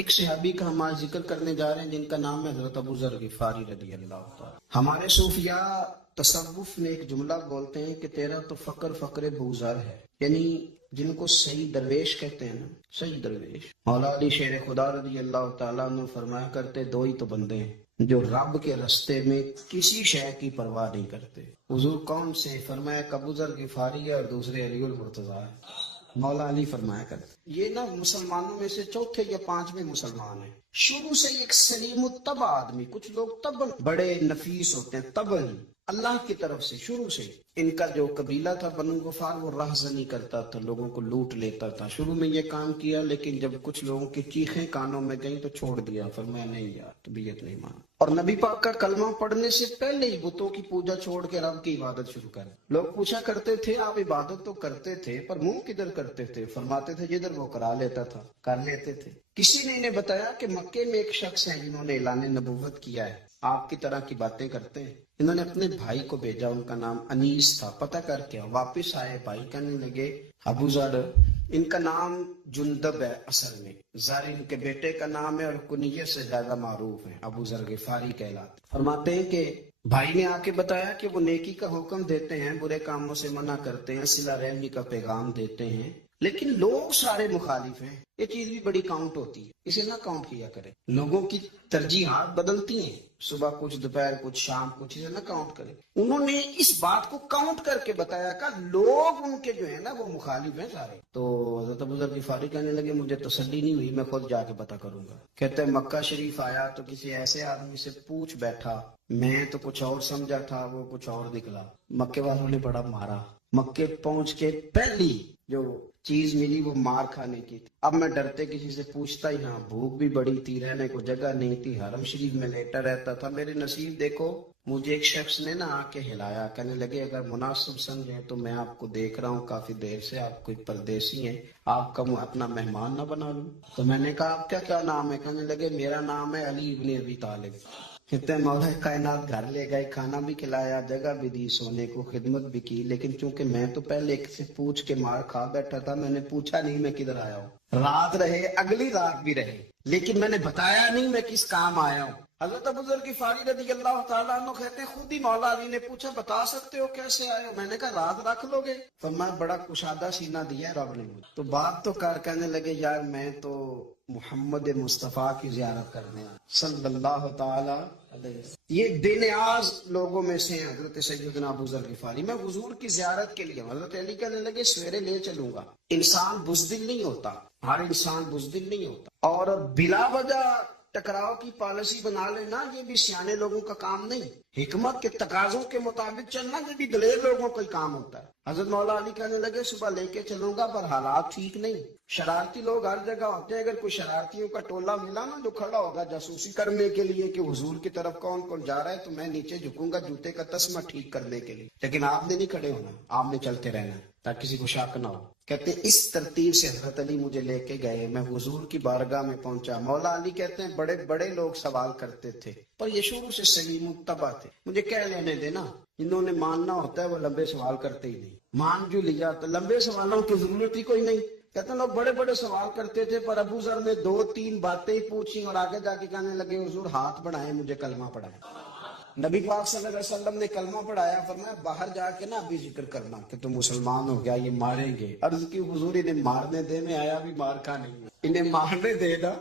ایک صحابی کا ہم آج ذکر کرنے جا رہے ہیں جن کا نام ہے حضرت ابو ذر غفاری رضی اللہ تعالی۔ ہمارے صوفیاء تصوف میں ایک جملہ بولتے ہیں کہ تیرا تو فقر فقر بوذر ہے، یعنی جن کو صحیح درویش کہتے ہیں نا، صحیح درویش۔ مولا علی شیر خدا رضی اللہ تعالیٰ عنہ فرمایا کرتے دو ہی تو بندے ہیں جو رب کے رستے میں کسی شے کی پرواہ نہیں کرتے۔ حضور کون سے؟ فرمایا ابو ذر غفاری ہے اور دوسرے علی المرتضیٰ ہے۔ مولا علی فرمایا کرتے یہ نا مسلمانوں میں سے چوتھے یا پانچویں مسلمان ہیں، شروع سے ایک سلیم الطبع آدمی۔ کچھ لوگ طبعاً بڑے نفیس ہوتے ہیں، طبعاً اللہ کی طرف سے شروع سے۔ ان کا جو قبیلہ تھا بنو غفار وہ راہزنی کرتا تھا، لوگوں کو لوٹ لیتا تھا۔ شروع میں یہ کام کیا، لیکن جب کچھ لوگوں کی چیخیں کانوں میں گئیں تو چھوڑ دیا، فرمایا نہیں یار طبیعت نہیں مان۔ اور نبی پاک کا کلمہ پڑھنے سے پہلے ہی بتوں کی پوجا چھوڑ کے رب کی عبادت شروع کر۔ لوگ پوچھا کرتے تھے آپ عبادت تو کرتے تھے پر منہ کدھر کرتے تھے؟ فرماتے تھے جدھر وہ کرا لیتا تھا کر لیتے تھے۔ کسی نے انہیں بتایا کہ مکے میں ایک شخص ہے جنہوں نے اعلان نبوت کیا ہے، آپ کی طرح کی باتیں کرتے ہیں۔ انہوں نے اپنے بھائی کو بھیجا، ان کا نام انیس تھا، پتہ کر کے واپس آئے، بھائی کہنے لگے ابو ذر، ان کا نام جندب ہے، اصل میں ذر ان کے بیٹے کا نام ہے اور کنیت سے زیادہ معروف ہے، ابو ذر غفاری کہلاتے۔ فرماتے ہیں کہ بھائی نے آ کے بتایا کہ وہ نیکی کا حکم دیتے ہیں، برے کاموں سے منع کرتے ہیں، صلہ رحمی کا پیغام دیتے ہیں، لیکن لوگ سارے مخالف ہیں۔ یہ چیز بھی بڑی کاؤنٹ ہوتی ہے، اسے نہ کاؤنٹ کیا کرے۔ لوگوں کی ترجیحات بدلتی ہیں، صبح کچھ، دوپہر کچھ، شام کچھ، اسے نہ کاؤنٹ کرے۔ انہوں نے اس بات کو کاؤنٹ کر کے بتایا کہ لوگ ان کے جو ہے نا وہ مخالف ہیں سارے۔ تو حضرت ابو ذر غفاری کہنے لگے مجھے تسلی نہیں ہوئی، میں خود جا کے پتہ کروں گا۔ کہتے ہیں مکہ شریف آیا تو کسی ایسے آدمی سے پوچھ بیٹھا، میں تو کچھ اور سمجھا تھا، وہ کچھ اور نکلا۔ مکے والوں نے بڑا مارا، مکے پہنچ کے پہلی جو چیز ملی وہ مار کھانے کی تھی۔ اب میں ڈرتے کسی سے پوچھتا ہی نہ، بھوک بھی بڑی تھی، رہنے کو جگہ نہیں تھی، حرم شریف میں لیٹا رہتا تھا۔ میرے نصیب دیکھو، مجھے ایک شخص نے نا آ کے ہلایا، کہنے لگے اگر مناسب سمجھیں تو میں آپ کو دیکھ رہا ہوں کافی دیر سے، آپ کوئی پردیسی ہیں، آپ کا اپنا مہمان نہ بنا لوں۔ تو میں نے کہا آپ کا کیا نام ہے؟ کہنے لگے میرا نام ہے علی ابن ابی طالب۔ کہتے ہیں مولا کائنات گھر لے گئے، کھانا بھی کھلایا، جگہ بھی دی، سونے کو خدمت بھی کی، لیکن چونکہ میں تو پہلے ایک سے پوچھ کے مار کھا بیٹھا تھا، میں نے پوچھا نہیں میں کدھر آیا ہوں۔ رات رہے، اگلی رات بھی رہے، لیکن میں نے بتایا نہیں میں کس کام آیا ہوں۔ حضرت ابو ذر غفاری رضی اللہ تعالیٰ عنہ کہتے ہیں خود ہی مولا علی نے پوچھا بتا سکتے ہو کیسے آئے ہو؟ میں نے کہا رات رکھ لو گے؟ فرمایا بڑا کشادہ سینہ دیا ہے رب نے مجھے۔ تو بات تو کر، کہنے لگے یار میں تو محمد مصطفیٰ کی زیارت کرنے صلی اللہ تعالی علیہ وسلم۔ یہ بے نیاز لوگوں میں سے ہیں حضرت سیدنا ابو ذر غفاری، میں حضور کی زیارت کے لیے۔ حضرت علی کہنے لگے سویرے لے چلوں گا۔ انسان بزدل نہیں ہوتا، ہر انسان بزدل نہیں ہوتا، اور بلا وجہ ٹکراؤ کی پالیسی بنا لینا یہ بھی سیانے لوگوں کا کام نہیں۔ حکمت کے تقاضوں کے مطابق چلنا یہ بھی دلیر لوگوں کا ہی کام ہوتا ہے۔ حضرت مولا علی کہنے لگے صبح لے کے چلوں گا پر حالات ٹھیک نہیں، شرارتی لوگ ہر جگہ ہوتے ہیں، اگر کوئی شرارتیوں کا ٹولہ ملا نا جو کھڑا ہوگا جاسوسی کرنے کے لیے کہ حضور کی طرف کون کون جا رہا ہے، تو میں نیچے جھکوں گا جوتے کا تسمہ ٹھیک کرنے کے لیے، لیکن آپ نے نہیں کھڑے ہونا، آپ نے چلتے رہنا تاکہ کسی کو شک نہ ہو۔ کہتے ہیں اس ترتیب سے حضرت علی مجھے لے کے گئے، میں حضور کی بارگاہ میں پہنچا۔ مولا علی کہتے ہیں بڑے بڑے لوگ سوال کرتے تھے پر یہ شروع سے سلیم الطبع تھے، مجھے کہہ لینے دینا، انہوں نے ماننا ہوتا ہے وہ لمبے سوال کرتے ہی نہیں، مان جو لیا تو لمبے سوالوں کی ضرورت ہی کوئی نہیں۔ کہتے ہیں لوگ بڑے بڑے سوال کرتے تھے پر ابو ذر نے دو تین باتیں ہی پوچھی اور آگے جا کے کہنے لگے حضور ہاتھ بڑھائیں مجھے کلمہ پڑھائیں۔ نبی پاک صلی اللہ علیہ وسلم نے کلمہ پڑھایا، فرمایا باہر جا کے نا ابھی ذکر کرنا کہ تم مسلمان ہو گیا، یہ ماریں گے۔ عرض کی حضور انہیں مارنے دے، میں آیا بھی مار کھا نہیں، انہیں مارنے دے نا۔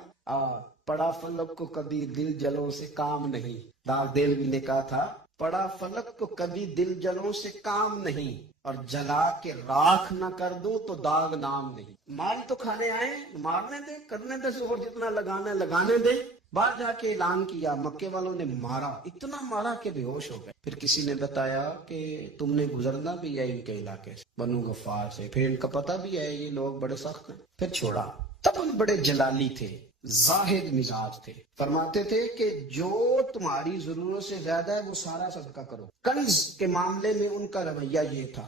پڑا فلک کو کبھی دل جلوں سے کام نہیں، داغ دلوی نے کہا تھا پڑا فلک کو کبھی دل جلوں سے کام نہیں، اور جلا کے راکھ نہ کر دوں تو داغ نام نہیں۔ مال تو کھانے آئے، مارنے دے، کرنے دے زور جتنا لگانا ہے لگانے دے۔ باہر جا کے اعلان کیا، مکے والوں نے مارا، اتنا مارا کہ بے ہوش ہو گئے۔ پھر کسی نے بتایا کہ تم نے گزرنا بھی ہے ان کے علاقے سے، بنو غفار سے، پھر ان کا پتہ بھی ہے یہ لوگ بڑے سخت ہیں، پھر چھوڑا۔ تب ان بڑے جلالی تھے، زاہد مزاج تھے، فرماتے تھے کہ جو تمہاری ضرورت سے زیادہ ہے وہ سارا صدقہ کرو۔ کنز کے معاملے میں ان کا رویہ یہ تھا،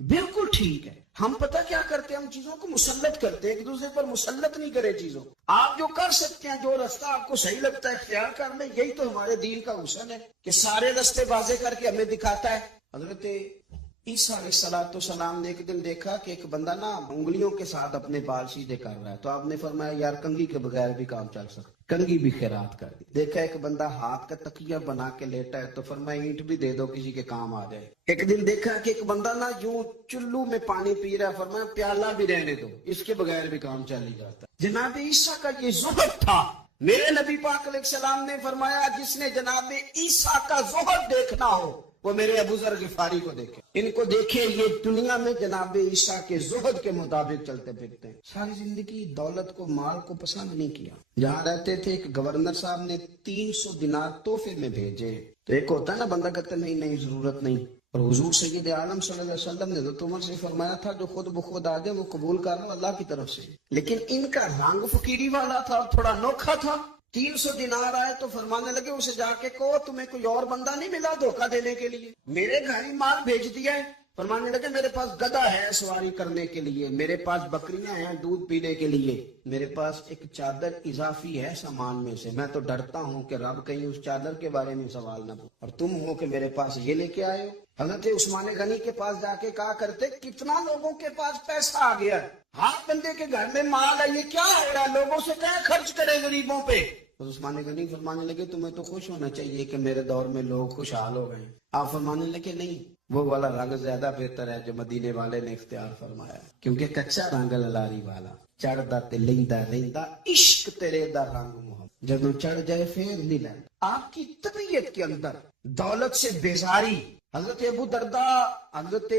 بالکل ٹھیک ہے. ہم پتہ کیا کرتے ہیں, ہم چیزوں کو مسلط کرتے ہیں, ایک دوسرے پر مسلط نہیں کرے چیزوں. آپ جو کر سکتے ہیں, جو رستہ آپ کو صحیح لگتا ہے اختیار کر لیں. یہی تو ہمارے دین کا حسن ہے کہ سارے رستے واضح کر کے ہمیں دکھاتا ہے. حضرت عیسیٰ علیہ السلام نے ایک دن دیکھا کہ ایک بندہ نا انگلیوں کے ساتھ اپنے بال سیدھے کر رہا ہے, تو آپ نے فرمایا یار کنگھی کے بغیر بھی کام چل سکتا, کنگھی بھی خیرات کر دی. دیکھا ایک بندہ ہاتھ کا تکیہ بنا کے لیٹا ہے, تو فرمایا اینٹ بھی دے دو کسی کے کام آ جائے. ایک دن دیکھا کہ ایک بندہ نا یوں چلو میں پانی پی رہا ہے, فرمایا پیالہ بھی رہنے دو, اس کے بغیر بھی کام چل نہیں جاتا. جناب عیسیٰ کا یہ زہد تھا. میرے نبی پاک علیہ السلام نے فرمایا جس نے جناب عیسیٰ کا زہد دیکھنا ہو وہ میرے ابو ذر غفاری کو دیکھے, ان کو دیکھے. یہ دنیا میں جناب عیسیٰ کے زہد کے مطابق چلتے پھرتے ہیں. ساری زندگی دولت کو مال کو پسند نہیں کیا. جہاں رہتے تھے ایک گورنر صاحب نے 300 دینار تحفے میں بھیجے. تو ایک ہوتا ہے نا بندہ کہتا نہیں نہیں ضرورت نہیں, اور حضور سید عالم صلی اللہ علیہ وسلم نے حضرت عمر سے فرمایا تھا جو خود بخود آ جائے وہ قبول کر لو اللہ کی طرف سے. لیکن ان کا رنگ فقیری والا تھا اور تھوڑا انوکھا تھا. 300 دینار آئے تو فرمانے لگے اسے جا کے کہو تمہیں کوئی اور بندہ نہیں ملا دھوکہ دینے کے لیے, میرے گھر ہی مال بھیج دیا ہے. فرمانے لگے میرے پاس گدھا ہے سواری کرنے کے لیے, میرے پاس بکریاں ہیں دودھ پینے کے لیے, میرے پاس ایک چادر اضافی ہے سامان میں سے, میں تو ڈرتا ہوں کہ رب کہیں اس چادر کے بارے میں سوال نہ پوچھے, اور تم ہو کہ میرے پاس یہ لے کے آئے ہو. حضرت عثمان غنی کے پاس جا کے کہا کرتے کتنا لوگوں کے پاس پیسہ آ گیا, ہر بندے کے گھر میں مال ہے, یہ کیا ہو رہا ہے, لوگوں سے کیا خرچ کرے غریبوں پہ. تو عثمان غنی فرمانے لگے تمہیں تو خوش ہونا چاہیے کہ میرے دور میں لوگ خوشحال ہو گئے. آپ فرمانے لگے نہیں, وہ والا رنگ زیادہ بہتر ہے جو مدینے والے نے اختیار فرمایا, کیونکہ کچا رنگ للاری والا چڑھدا تے لیندا رہندا عشق تیرے دا رنگ محمد, جدوں چڑھ جائے پھر نہیں لیندا. آپ کی طبیعت کے اندر دولت سے بیزاری. حضرت ابو درداء, حضرت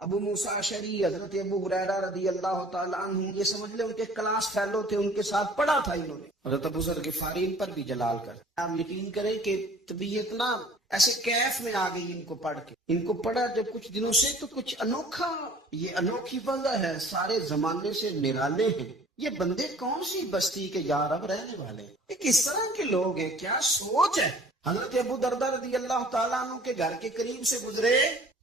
ابو موسیٰ اشعری, حضرت ابو ہریرہ رضی اللہ تعالیٰ عنہ, یہ سمجھ لیں ان کے کلاس فیلو تھے, ان کے ساتھ پڑھا تھا انہوں نے. حضرت ابو ذر غفاری ان پر بھی جلال کر. آپ یقین کریں کہ طبیعت نا ایسے کیف میں آ گئی ان کو پڑھ کے. ان کو پڑھا جب کچھ دنوں سے تو کچھ انوکھا, یہ انوکھی وضع ہے, سارے زمانے سے نرالے ہیں. یہ بندے کون سی بستی کے یار اب رہنے والے, یہ کس طرح کے لوگ ہیں, کیا سوچ ہے. حضرت ابو درداء رضی اللہ تعالیٰ عنہ کے گھر کے قریب سے گزرے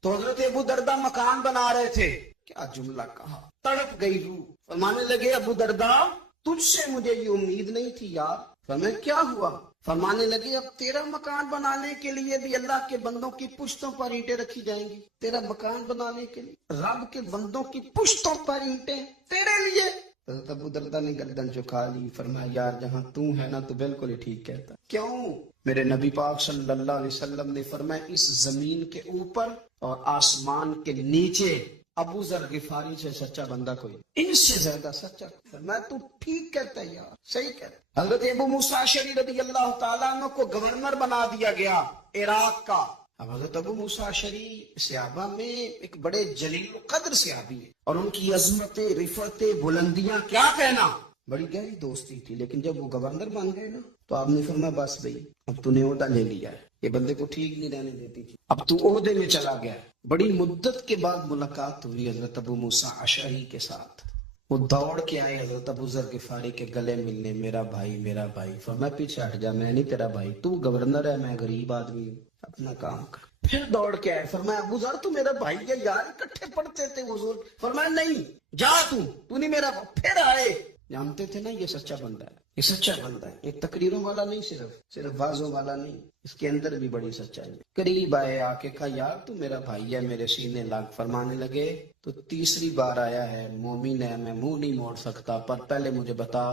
تو حضرت ابو درداء مکان بنا رہے تھے. کیا جملہ کہا, تڑپ گئی روح. فرمانے لگے ابو درداء تجھ سے مجھے یہ امید نہیں تھی یار. فرمایا کیا ہوا. فرمانے لگے اب تیرا مکان بنانے کے لیے بھی اللہ کے بندوں کی پشتوں پر اینٹیں رکھی جائیں گی. تیرا مکان بنانے کے لیے رب کے بندوں کی پشتوں پر اینٹیں تیرے لیے. حضرت ابو درداء نے گردن جھکا لی. فرمایا یار جہاں تو ہے نا تو بالکل ہی ٹھیک کہتا. کیوں. میرے نبی پاک صلی اللہ علیہ وسلم نے فرمایا اس زمین کے اوپر اور آسمان کے نیچے ابو ذر غفاری سے سچا بندہ کوئی, ان سے زیادہ سچا. میں تو ٹھیک کہتا ہے یار, صحیح کہتا. حضرت ابو موسیٰ اشعری رضی اللہ تعالیٰ عنہ کو گورنر بنا دیا گیا عراق کا. اب حضرت ابو موسیٰ اشعری صحابہ میں ایک بڑے جلیل قدر صحابی ہے, اور ان کی عظمتیں رفعتیں بلندیاں کیا کہنا, بڑی گہری دوستی تھی. لیکن جب وہ گورنر بن گئے نا تو آپ نے فرمایا بس بھائی اب تو نے عہدہ لے لیا ہے, یہ بندے کو ٹھیک نہیں رہنے دیتی تھی, اب تو عہدے میں چلا گیا. بڑی مدت کے بعد ملاقات ہوئی حضرت ابو موسیٰ اشعری کے ساتھ. وہ دوڑ کے آئے حضرت ابو ذر غفاری کے گلے ملنے, میرا بھائی میرا بھائی. فرمایا پیچھے ہٹ جا, میں نہیں تیرا بھائی, تو گورنر ہے, میں غریب آدمی ہوں, اپنا کام کر. پھر دوڑ کے آئے. فرمایا ابو ذر تو میرا بھائی ہے یار, اکٹھے پڑھتے تھے حضور. فرمایا نہیں جا, تو نہیں میرا. پھر آئے, جانتے تھے نا یہ سچا بندہ ہے, یہ سچا بندہ ہے, یہ تقریروں والا نہیں, صرف بازوں والا نہیں, اس کے اندر بھی بڑی سچائی ہے. قریب آئے, آ کے کہا یار تو میرا بھائی ہے, میرے سینے لگ. فرمانے لگے تو تیسری بار آیا ہے, مومن ہے, میں منہ نہیں موڑ سکتا, پر پہلے مجھے بتا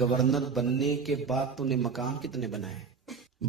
گورنر بننے کے بعد تو نے مکان کتنے بنائے,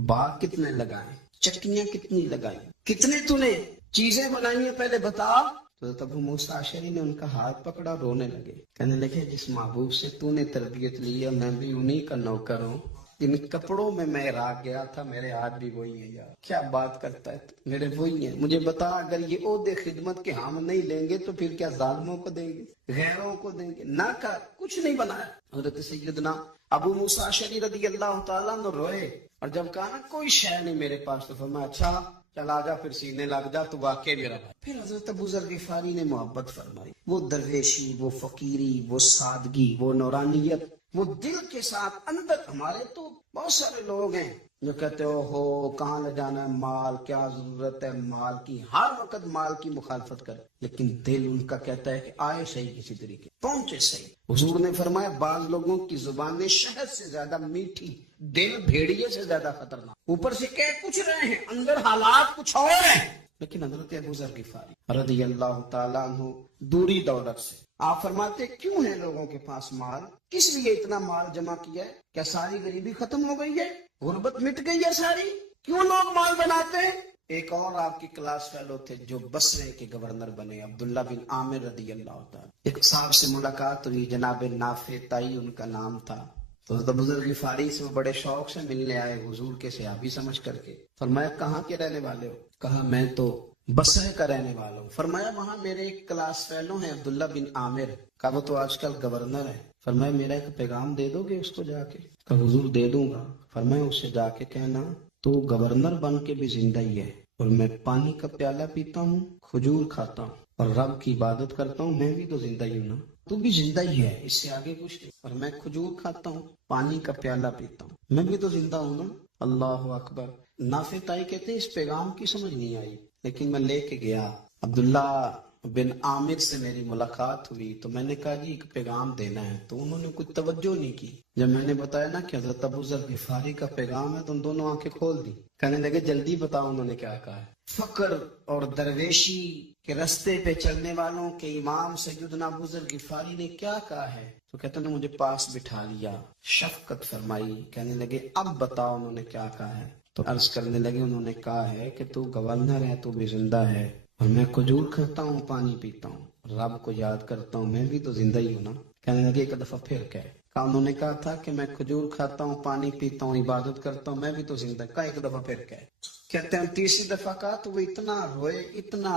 باغ کتنے لگائے, چکیاں کتنی لگائی, کتنے تو نے چیزیں بنائی ہیں, پہلے بتا. تو ابو موسیٰ اشعری نے ان کا ہاتھ پکڑا, رونے لگے. کہنے لگے جس محبوب سے تو نے تربیت لی ہے میں بھی انہی کا نوکر ہوں. ان کپڑوں میں میں عراق گیا تھا, میرے ہاتھ بھی وہی ہیں یار. کیا بات کرتا ہے, میرے وہی ہیں. مجھے بتا اگر یہ عہدے خدمت کے ہم نہیں لیں گے تو پھر کیا ظالموں کو دیں گے, غیروں کو دیں گے, نہ کر کچھ نہیں بنایا. حضرت سیدنا ابو موسیٰ اشعری رضی اللہ تعالیٰ عنہ روئے, اور جب کہا نا کوئی شے نہیں میرے پاس, تو فرمایا اچھا چل آ جا, پھر سینے لگ جا, تو واقعی میرا بھائی. پھر حضرت ابو ذر غفاری نے محبت فرمائی. وہ درویشی, وہ فقیری, وہ سادگی, وہ نورانیت وہ دل کے ساتھ اندر. ہمارے تو بہت سارے لوگ ہیں جو کہتے ہو کہاں لے جانا ہے مال, کیا ضرورت ہے مال کی, ہر وقت مال کی مخالفت کر, لیکن دل ان کا کہتا ہے کہ آئے صحیح کسی طریقے, پہنچے صحیح. حضور نے فرمایا بعض لوگوں کی زبانیں شہد سے زیادہ میٹھی, دل بھیڑیے سے زیادہ خطرناک. اوپر سے کہہ کچھ رہے ہیں, اندر حالات کچھ اور ہیں. لیکن حضرت ابو ذر غفاری رضی اللہ تعالیٰ عنہ دوری دولت سے, آپ فرماتے کیوں ہے لوگوں کے پاس مال, کس لیے اتنا مال جمع کیا ہے؟ کیا ساری غریبی ختم ہو گئی ہے, غربت مٹ گئی ہے ساری, کیوں لوگ مال بناتے ہیں؟ ایک اور آپ کی کلاس فیلو تھے جو بصرے کے گورنر بنے, عبداللہ بن عامر رضی اللہ تعالیٰ. ایک صاحب سے ملاقات ہوئی, جناب نافع تائی ان کا نام تھا. تو حضرت ابو ذر غفاری سے وہ بڑے شوق سے ملنے آئے, حضور کے صحابی سمجھ کر کے. فرمایا کہاں کے رہنے والے ہو؟ کہا میں تو بصرے کا رہنے والا ہوں. فرمایا وہاں میرے ایک کلاس فیلو ہیں عبداللہ بن عامر, کہا وہ تو آج کل گورنر ہے. فرمایا میرا ایک پیغام دے دو گے اس کو جا کے؟ کہا حضور دے دوں گا. فرمایا اس سے جا کے کہنا تو گورنر بن کے بھی زندہ ہی ہے, اور میں پانی کا پیالہ پیتا ہوں, کھجور کھاتا ہوں اور رب کی عبادت کرتا ہوں, میں بھی تو زندہ ہی ہوں نا, تو بھی زندہ ہی ہے, اس سے آگے کچھ نہیں. اور میں کھجور کھاتا ہوں, پانی کا پیالہ پیتا ہوں, میں بھی تو زندہ ہوں نا. اللہ اکبر. نافع تائی کہتے ہیں اس پیغام کی سمجھ نہیں آئی, لیکن میں لے کے گیا. عبداللہ بن عامر سے میری ملاقات ہوئی تو میں نے کہا جی ایک پیغام دینا ہے, تو انہوں نے کچھ توجہ نہیں کی. جب میں نے بتایا نا کہ حضرت ابو ذر غفاری کا پیغام ہے تو ان دونوں آنکھیں کھول دی, کہنے لگے جلدی بتاؤ انہوں نے کیا کہا ہے. فقر اور درویشی کے رستے پہ چلنے والوں کے امام سیدنا ابو ذر غفاری نے کیا کہا ہے؟ تو کہتے ہیں مجھے پاس بٹھا لیا, شفقت فرمائی, کہنے لگے اب بتاؤ انہوں نے کیا کہا ہے. تو عرض کرنے لگے انہوں نے کہا ہے کہ تو گورنر ہے, تو بھی زندہ ہے, اور میں کھجور کھاتا ہوں, پانی پیتا ہوں, رب کو یاد کرتا ہوں, میں بھی تو زندہ ہی ہوں نا. کہنے لگے ایک دفعہ پھر کہے. کہا انہوں نے کہا تھا کہ میں کھجور کھاتا ہوں, پانی پیتا ہوں, عبادت کرتا ہوں, میں بھی تو زندہ. کہا ایک دفعہ پھر کہے. کہتے ہیں تیسری دفعہ کہا تو وہ اتنا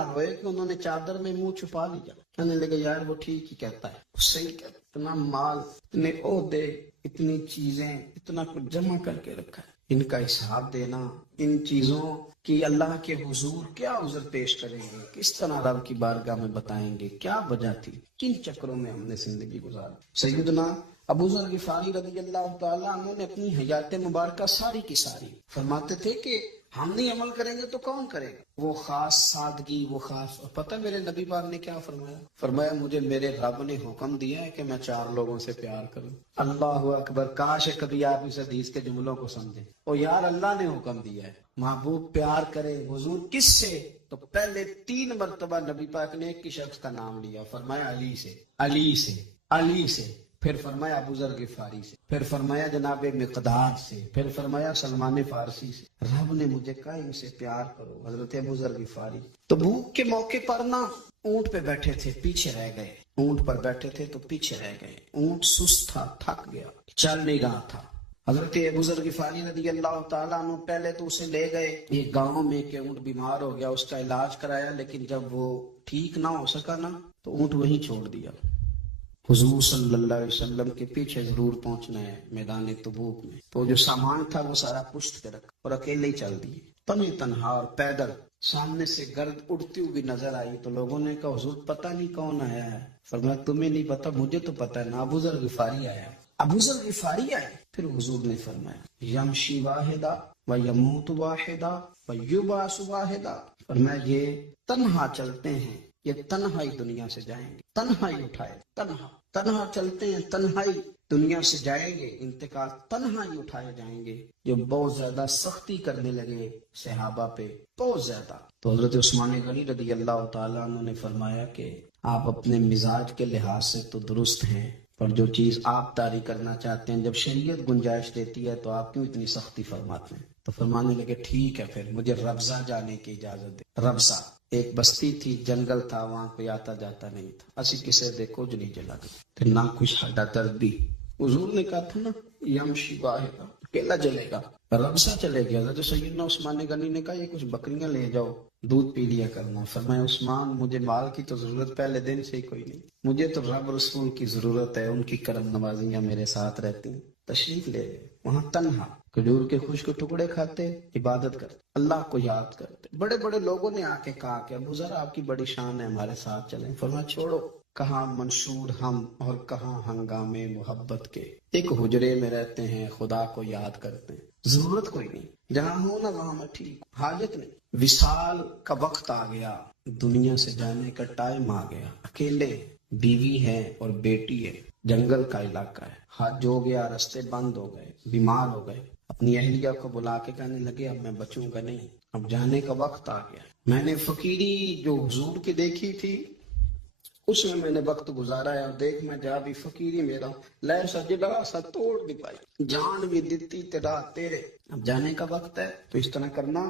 روئے کہ انہوں نے چادر میں منہ چھپا لیا. کہنے لگے یار وہ ٹھیک ہی کہتا ہے, صحیح کہتا, اتنا مال, اتنے عہدے, اتنی چیزیں, اتنا کچھ جمع کر کے رکھا ہے, ان کا حساب دینا, ان چیزوں کی اللہ کے حضور کیا عذر پیش کریں گے, کس طرح رب کی بارگاہ میں بتائیں گے, کیا وجہ تھی, کن چکروں میں ہم نے زندگی گزاری. سیدنا ابو ذر غفاری رضی اللہ تعالیٰ عنہ نے اپنی حیات مبارکہ ساری کی ساری فرماتے تھے کہ ہم نہیں عمل کریں گے تو کون کرے گا. وہ خاص سادگی, وہ خاص, اور پتہ میرے نبی پاک نے کیا فرمایا؟ فرمایا مجھے میرے رب نے حکم دیا ہے کہ میں 4 لوگوں سے پیار کروں. اللہ اکبر. کاش کبھی آپ اس حدیث کے جملوں کو سمجھیں. اور یار اللہ نے حکم دیا ہے محبوب پیار کرے. حضور کس سے؟ تو پہلے 3 مرتبہ نبی پاک نے ایک شخص کا نام لیا, فرمایا علی سے, علی سے, علی سے, پھر فرمایا ابو ذر غفاری سے, پھر فرمایا جناب مقداد سے, پھر فرمایا سلمان فارسی سے. رب نے مجھے کہا ان سے پیار کرو. حضرت ابو ذر غفاری تو بھوک کے موقع پر نا اونٹ پہ بیٹھے تھے, پیچھے رہ گئے. اونٹ پر بیٹھے تھے تو پیچھے رہ گئے. اونٹ سست تھا, تھک گیا, چل نہیں رہا تھا. حضرت ابو ذر غفاری رضی اللہ تعالیٰ عنہ پہلے تو اسے لے گئے ایک گاؤں میں کہ اونٹ بیمار ہو گیا, اس کا علاج کرایا, لیکن جب وہ ٹھیک نہ ہو سکا نا تو اونٹ وہیں چھوڑ دیا. حضور صلی اللہ علیہ وسلم کے پیچھے ضرور پہنچنا ہے میدان تبوک میں. تو جو سامان تھا وہ سارا پشت پہ رکھا اور اکیلے ہی چل دیے, تنہا اور پیدل. سامنے سے گرد اڑتی ہوئی نظر آئی تو لوگوں نے کہا حضور پتہ نہیں کون آیا ہے. فرمایا تمہیں نہیں پتا, مجھے تو پتا ہے نا, ابو ذر غفاری آیا. ابو ذر غفاری آئے. پھر حضور نے فرمایا یمشی واحدہ و یموت واحدہ و یبعث واحدہ. فرمایا یہ تنہا چلتے ہیں, یہ تنہائی دنیا سے جائیں گے, تنہائی اٹھائے, تنہا چلتے ہیں, تنہائی دنیا سے جائیں گے, انتقال تنہائی اٹھائے جائیں گے. جو بہت زیادہ سختی کرنے لگے صحابہ پہ, بہت زیادہ. تو حضرت عثمان غنی رضی اللہ تعالیٰ عنہ نے فرمایا کہ آپ اپنے مزاج کے لحاظ سے تو درست ہیں, پر جو چیز آپ طاری کرنا چاہتے ہیں جب شریعت گنجائش دیتی ہے تو آپ کیوں اتنی سختی فرماتے ہیں؟ تو فرمانے لگے ٹھیک ہے پھر مجھے ربضہ جانے کی اجازت دے. ربضہ ایک بستی تھی, جنگل تھا, وہاں کوئی آتا جاتا نہیں تھا. اسی کسے دیکھو جو نہیں جلا گیا, نہ کچھ ہڈا دردی. حضور نے کہا تھا نا یمشی واحدہ, اکیلا چلے گا. ربضہ چلے گیا. حضرت سیدنا عثمان غنی نے کہا یہ کچھ بکریاں لے جاؤ, دودھ پی لیا کرنا. فرمایا عثمان مجھے مال کی تو ضرورت پہلے دن سے ہی کوئی نہیں, مجھے تو رب رسول کی ضرورت ہے, ان کی کرم نوازیاں میرے ساتھ رہتی ہیں. تشریف لے گئے. وہاں تنہا کھجور کے خشک ٹکڑے کھاتے, عبادت کرتے, اللہ کو یاد کرتے. بڑے بڑے لوگوں نے آ کے کہا کہ ابو ذر آپ کی بڑی شان ہے, ہمارے ساتھ چلیں. فرمایا چھوڑو, کہاں منشور ہم اور کہاں ہنگامے محبت کے، ایک حجرے میں رہتے ہیں خدا کو یاد کرتے ہیں، ضرورت کوئی نہیں، جہاں ہوں نا وہاں میں ٹھیک ہوں، حاجت نہیں، وصال کا وقت آ گیا، دنیا سے جانے کا ٹائم آ گیا، اکیلے، بیوی ہے اور بیٹی ہے، جنگل کا علاقہ ہے، حج ہو گیا، راستے بند ہو گئے، بیمار ہو گئے، اپنی اہلیہ کو بلا کے کہنے لگے اب میں بچوں گا نہیں، اب جانے کا وقت آ گیا۔ میں نے فقیری جو حضور کی دیکھی تھی اس میں نے وقت گزارا ہے، اور دیکھ میں جا بھی فقیری میرا لہر سا جڑا سا توڑ نہیں پائی، جان بھی دیتی تیرا تیرے، اب جانے کا وقت ہے تو اس طرح کرنا،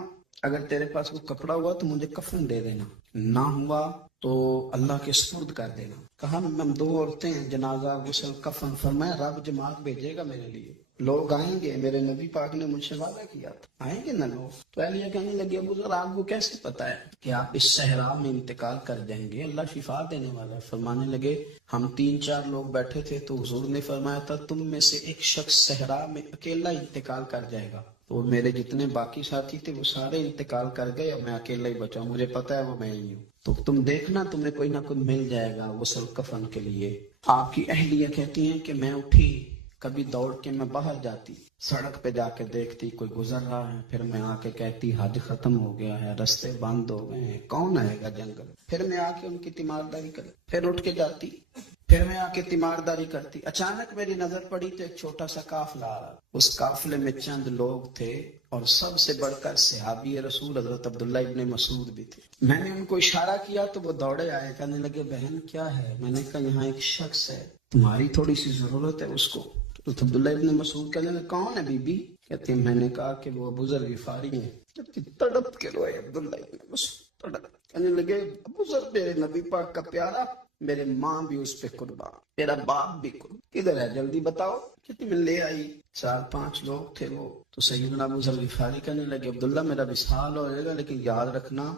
اگر تیرے پاس کوئی کپڑا ہوا تو مجھے کفن دے دینا، نہ ہوا تو اللہ کے سپرد کر دینا۔ کہا ہم دو عورتیں ہیں، جنازہ غسل کفن، فرمایا رب جماعت بھیجے گا میرے لیے، لوگ آئیں گے، میرے نبی پاک نے مجھ سے وعدہ کیا تھا آئیں گے نا لوگ۔ تو اہلیہ کہنے لگی ابو ذر آپ کو کیسے پتا ہے کہ آپ اس صحرا میں انتقال کر جائیں گے، اللہ شفا دینے والا ہے۔ فرمانے لگے ہم 3-4 لوگ بیٹھے تھے تو حضور نے فرمایا تھا تم میں سے ایک شخص صحرا میں اکیلا انتقال کر جائے گا، تو میرے جتنے باقی ساتھی تھے وہ سارے انتقال کر گئے اور میں اکیلا ہی بچا ہوں، مجھے پتا ہے وہ میں ہی ہوں، تو تم دیکھنا تمہیں کوئی نہ کوئی مل جائے گا غسل کفن کے لیے۔ آپ کی اہلیہ کہتی ہیں کہ میں اٹھی، کبھی دوڑ کے میں باہر جاتی، سڑک پہ جا کے دیکھتی کوئی گزر رہا ہے، پھر میں آ کے کہتی حج ختم ہو گیا ہے، راستے بند ہو گئے ہیں، کون آئے گا جنگل، پھر میں آ کے ان کی تیمارداری کرتی، پھر اٹھ کے جاتی، پھر میں آ کے تیمارداری کرتی۔ اچانک میری نظر پڑی تو ایک چھوٹا سا قافلہ آ رہا، اس قافلے میں چند لوگ تھے اور سب سے بڑھ کر صحابی رسول حضرت عبداللہ ابن مسعود بھی تھے۔ میں نے ان کو اشارہ کیا تو وہ دوڑے آئے، کہنے لگے بہن کیا ہے؟ میں نے کہا یہاں ایک شخص ہے، تمہاری تھوڑی سی ضرورت ہے اس کو۔ تو عبداللہ ابن مسعود کہنے لگے کون ہے بی بی؟ کہتے ہیں میں نے کہا کہ وہ ابو ذر غفاری ہیں۔ کہتی تڑپ کے روئے عبداللہ ابن مسعود، تڑپ، کہنے لگے ابو ذر میرے نبی پاک کا پیارا، میرے ماں بھی اس پہ قربان، میرا باپ بھی قربان، کدھر ہے جلدی بتاؤ۔ کہتی میں لے آئی، 4-5 لوگ تھے وہ، تو سیدنا ابو ذر غفاری کہنے لگے عبداللہ میرا وصال ہو جائے گا لیکن یاد رکھنا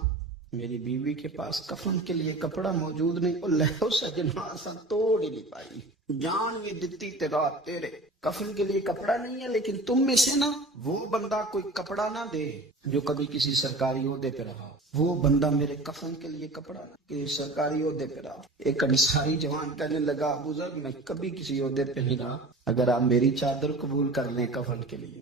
میری بیوی کے پاس کفن کے لیے کپڑا موجود نہیں، اور لہو سجنا سا توڑ ہی نہیں پائی، جان بھی دیتی تیرا تیرے، کفن کے لیے کپڑا نہیں ہے، لیکن تم میں سے نا وہ بندہ کوئی کپڑا نہ دے جو کبھی کسی سرکاری عہدے پہ رہا، وہ بندہ میرے کفن کے لیے کپڑا نہ کہ سرکاری عہدے پہ رہا۔ ایک انصاری جوان کہنے لگا ابو ذر میں کبھی کسی عہدے پہ نہیں رہا، اگر آپ میری چادر قبول کر لیں کفن کے لیے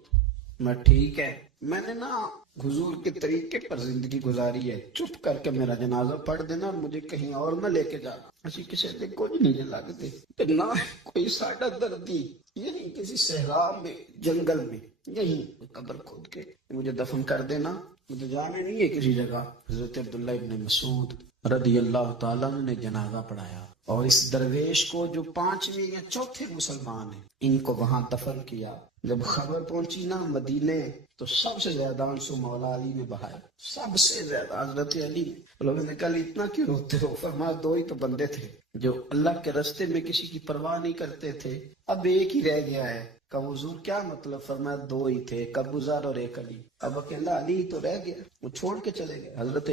میں ٹھیک ہے، میں نے نا حضور کے طریقے پر زندگی گزاری ہے، چپ کر کے میرا جنازہ پڑھ دینا اور مجھے کہیں اور نہ لے کے جانا، اسی کسی دے کوئی نہیں لگتے نہ کوئی ساڈا دردی، یہی کسی صحرا میں جنگل میں یہیں قبر کھود کے مجھے دفن کر دینا، مجھے جانے نہیں ہے کسی جگہ۔ حضرت عبداللہ ابن مسعود رضی اللہ تعالیٰ نے جنازہ پڑھایا اور اس درویش کو جو 5ویں یا 4تھے مسلمان ہیں ان کو وہاں دفن کیا۔ جب خبر پہنچی نا مدینے تو سب سے زیادہ آنسو مولا علی نے بہائے، سب سے زیادہ حضرت علی نے۔ لوگوں نے کہا اتنا کیوں روتے ہو؟ فرمایا 2 ہی تو بندے تھے جو اللہ کے راستے میں کسی کی پرواہ نہیں کرتے تھے، اب ایک ہی رہ گیا ہے۔ کہ حضور کیا مطلب؟ فرمایا 2 ہی تھے، ایک ابو ذر اور ایک علی، اب اکیلا علی تو رہ گیا، وہ چھوڑ کے چلے گئے۔ حضرت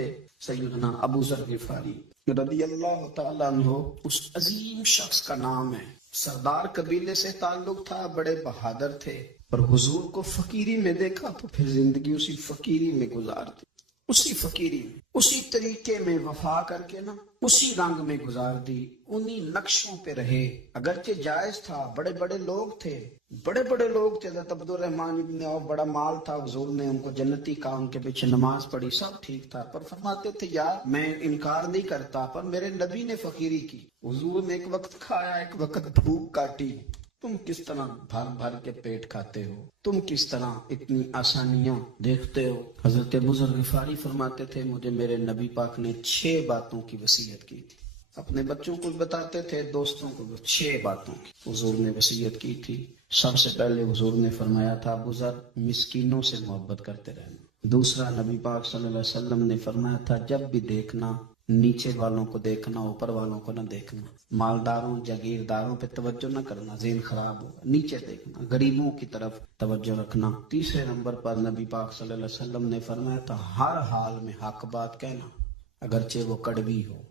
سیدنا ابو ذر غفاری رضی اللہ تعالیٰ عنہ اس عظیم شخص کا نام ہے، سردار قبیلے سے تعلق تھا، بڑے بہادر تھے، پر حضور کو فقیری میں دیکھا تو پھر زندگی اسی فقیری میں گزار دی، اسی فقیری میں، اسی طریقے میں وفا کر کے نا اسی رنگ میں گزار دی، انہی نقشوں پہ رہے، اگرچہ جائز تھا، بڑے بڑے لوگ تھے، بڑے بڑے لوگ تھے، حضرت عبد الرحمن ابن عوف بڑا مال تھا، حضور نے ان کو جنتی کہا، ان کے پیچھے نماز پڑھی، سب ٹھیک تھا، پر فرماتے تھے یار میں انکار نہیں کرتا پر میرے نبی نے فقیری کی، حضور نے ایک وقت کھایا ایک وقت بھوک کاٹی، تم کس طرح بھر بھر کے پیٹ کھاتے ہو، تم کس طرح اتنی آسانیاں دیکھتے ہو۔ حضرت ابو ذر غفاری فرماتے تھے مجھے میرے نبی پاک نے 6 باتوں کی وصیت کی تھی، اپنے بچوں کو بتاتے تھے، دوستوں کو 6 باتوں کی حضور نے وصیت کی تھی۔ سب سے پہلے حضور نے فرمایا تھا ابو ذر مسکینوں سے محبت کرتے رہنا۔ دوسرا نبی پاک صلی اللہ علیہ وسلم نے فرمایا تھا جب بھی دیکھنا نیچے والوں کو دیکھنا، اوپر والوں کو نہ دیکھنا، مالداروں جاگیرداروں پہ توجہ نہ کرنا، ذہن خراب ہوگا، نیچے دیکھنا، غریبوں کی طرف توجہ رکھنا۔ تیسرے نمبر پر نبی پاک صلی اللہ علیہ وسلم نے فرمایا تھا ہر حال میں حق بات کہنا اگرچہ وہ کڑوی ہو،